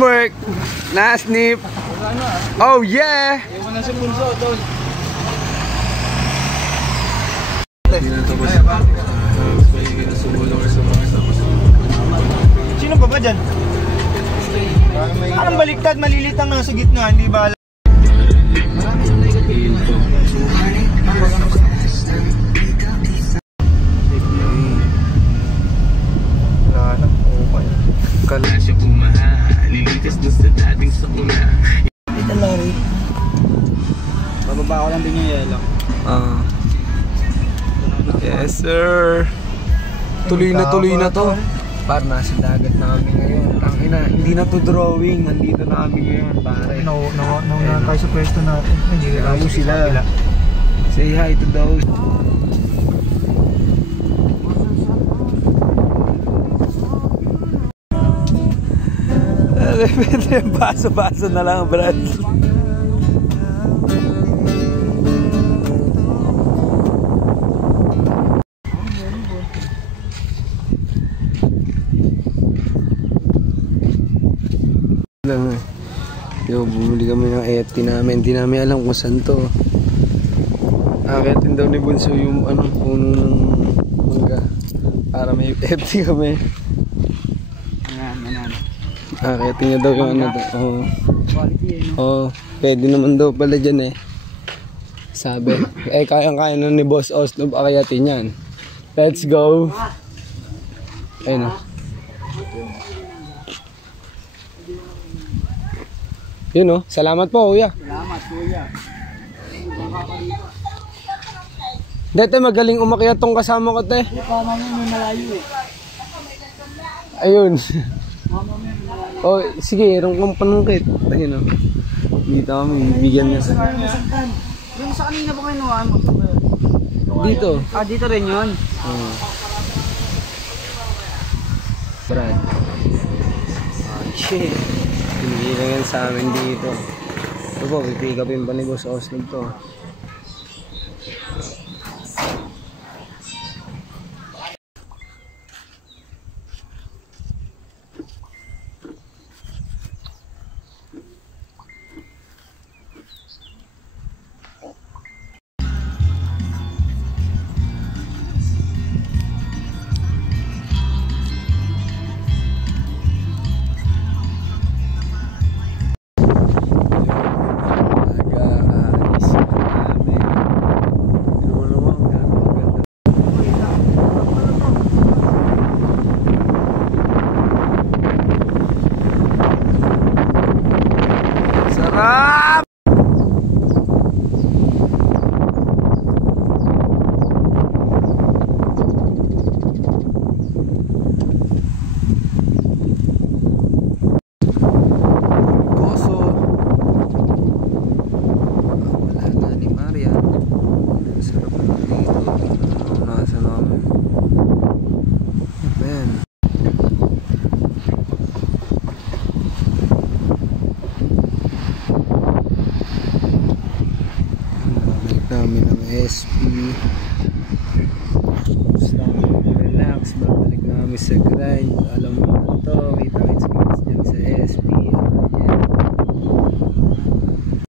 Teamwork! Na-snip! Oh yeah! Ewan na si Punso doon. Sino pa ba dyan? Parang baliktad, malilit ang nasa gitna, hindi ba? Kalasya pumaha, lilikas doon sa dating sa una. Ito lari. Bababa ko lang din yung yelo. Yes sir. Tuloy na to. Par, nasa dagat namin ngayon. Ang ina, hindi na to drawing. Nandito na kami ngayon, pare. Nauna tayo sa pwesto natin. Hindi na tayo sila. Say hi to those. Baso-baso na lang, Brad. Yo, bumili kami ng FT namin. Hindi namin alam kung saan to. Akitin daw ni Bunso yung puno ng mangga para may FT kami. Akitin niya daw yung to. Pwede naman daw pala dyan eh. Sabi. Kayang-kaya na ni Boss Osnob akayatin yan. Let's go. Ayun o. Yun o, salamat po kuya. Salamat kuya. Dete magaling umakyat tong kasama ko te. Mama mo may malayo eh. Ayun. Mama mo may malayo. Oh, sige, erong kong panungkit. Ayun o. Dito kami, bigyan niya sa... Yung sa kanina ba kayo nawahan mo? Dito. Ah, dito rin yun? Brad. Shit. Hindi lang yan sa amin dito. Ito po, pipick upin pa ni Boss Osnob to. Namin ang SP. Basta relax, babalik namin sa grind. Alam mo na to, kita-kits dyan sa SP.